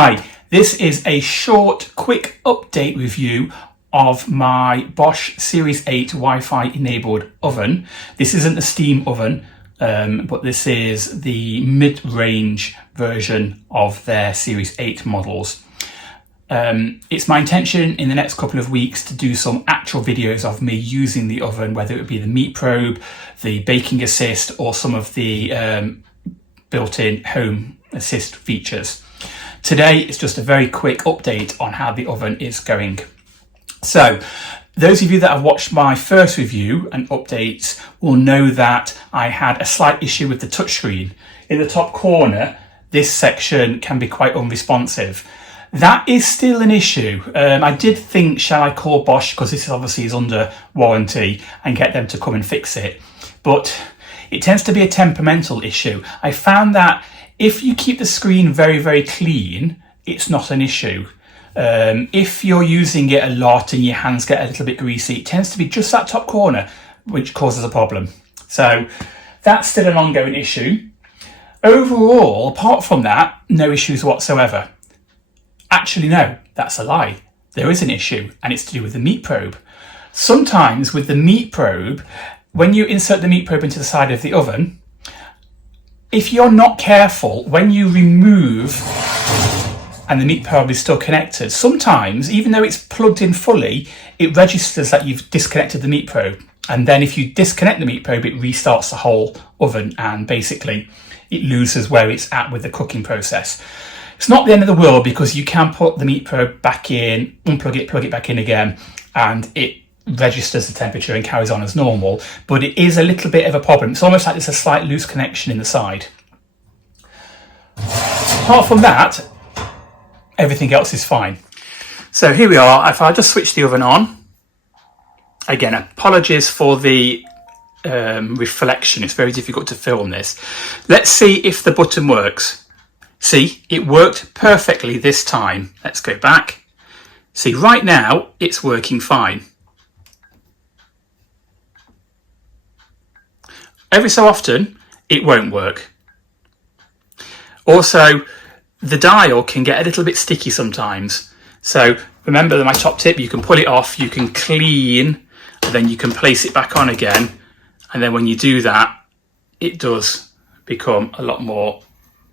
Hi, this is a short, quick update review of my Bosch Series 8 Wi-Fi enabled oven. This isn't a steam oven, but this is the mid-range version of their Series 8 models. It's my intention in the next couple of weeks to do some actual videos of me using the oven, whether it be the meat probe, the baking assist, or some of the built-in home assist features. Today it's just a very quick update on how the oven is going. So those of you that have watched my first review and updates will know that I had a slight issue with the touchscreen. In the top corner, this section can be quite unresponsive. That is still an issue. I did think, shall I call Bosch, because this obviously is under warranty, and get them to come and fix it. But it tends to be a temperamental issue. I found that if you keep the screen very, very clean, it's not an issue. If you're using it a lot and your hands get a little bit greasy, it tends to be just that top corner, which causes a problem. So that's still an ongoing issue. Overall, apart from that, no issues whatsoever. Actually, no, that's a lie. There is an issue, and it's to do with the meat probe. Sometimes with the meat probe, when you insert the meat probe into the side of the oven, if you're not careful, when you remove and the meat probe is still connected, sometimes, even though it's plugged in fully, it registers that you've disconnected the meat probe. And then if you disconnect the meat probe, it restarts the whole oven, and basically it loses where it's at with the cooking process. It's not the end of the world, because you can put the meat probe back in, unplug it, plug it back in again, and it registers the temperature and carries on as normal. But it is a little bit of a problem. It's almost like there's a slight loose connection in the side. Apart from that, everything else is fine. So here we are. If I just switch the oven on, again, apologies for the reflection. It's very difficult to film this. Let's see if the button works. See, it worked perfectly this time. Let's go back. See, right now it's working fine. Every so often it won't work. Also, the dial can get a little bit sticky sometimes. So remember that my top tip, you can pull it off, you can clean, and then you can place it back on again. And then when you do that, it does become a lot more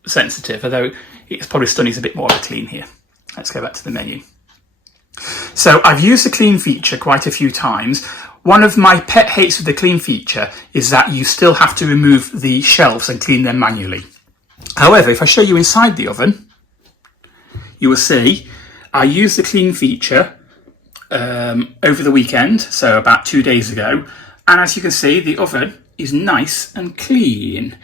sensitive, although it's probably still needs a bit more of a clean here. Let's go back to the menu. So I've used the clean feature quite a few times. One of my pet hates with the clean feature is that you still have to remove the shelves and clean them manually. However, if I show you inside the oven, you will see I used the clean feature over the weekend, so about 2 days ago, and as you can see, the oven is nice and clean.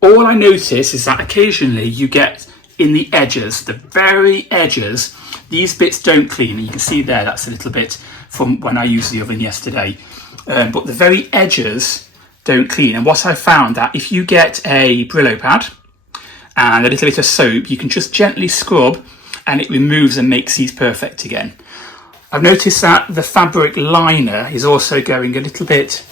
All I notice is that occasionally you get in the edges, the very edges, these bits don't clean. And you can see there, that's a little bit from when I used the oven yesterday. But the very edges don't clean. And what I found that if you get a Brillo pad and a little bit of soap, you can just gently scrub and it removes and makes these perfect again. I've noticed that the fabric liner is also going a little bit,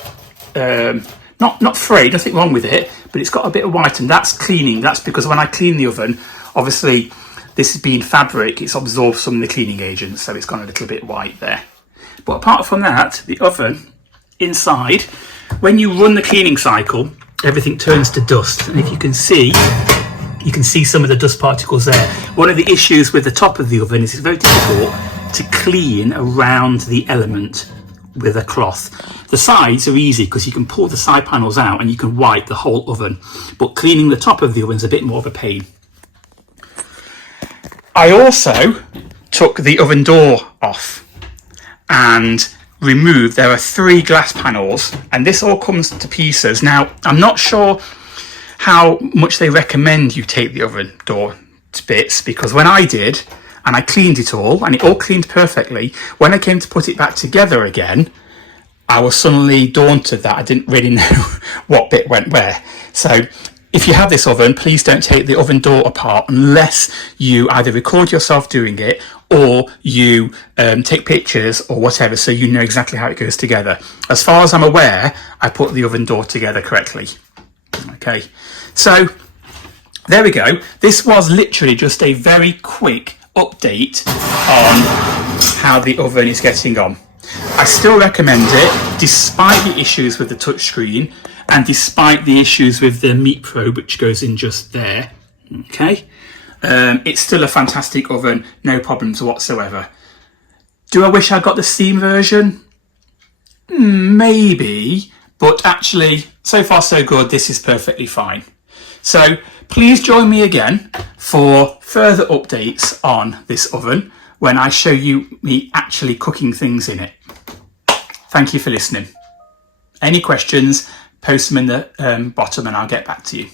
not frayed, nothing wrong with it, but it's got a bit of white, and that's cleaning. That's because when I clean the oven, obviously this is being fabric, it's absorbed some of the cleaning agents, so it's gone a little bit white there. But apart from that, the oven inside, when you run the cleaning cycle, everything turns to dust. And if you can see some of the dust particles there. One of the issues with the top of the oven is it's very difficult to clean around the element with a cloth. The sides are easy because you can pull the side panels out and you can wipe the whole oven, but cleaning the top of the oven is a bit more of a pain. I also took the oven door off and removed, there are 3 glass panels, and this all comes to pieces. Now, I'm not sure how much they recommend you take the oven door to bits, because when I did, and I cleaned it all, and it all cleaned perfectly, when I came to put it back together again, I was suddenly daunted that I didn't really know what bit went where. So if you have this oven, please don't take the oven door apart unless you either record yourself doing it or you take pictures or whatever, so you know exactly how it goes together. As far as I'm aware, I put the oven door together correctly. Okay, so there we go. This was literally just a very quick update on how the oven is getting on. I still recommend it, despite the issues with the touchscreen and despite the issues with the meat probe, which goes in just there. Okay, it's still a fantastic oven, no problems whatsoever. Do I wish I got the steam version? Maybe, but actually, so far so good. This is perfectly fine. So please join me again for further updates on this oven when I show you me actually cooking things in it. Thank you for listening. Any questions, post them in the bottom and I'll get back to you.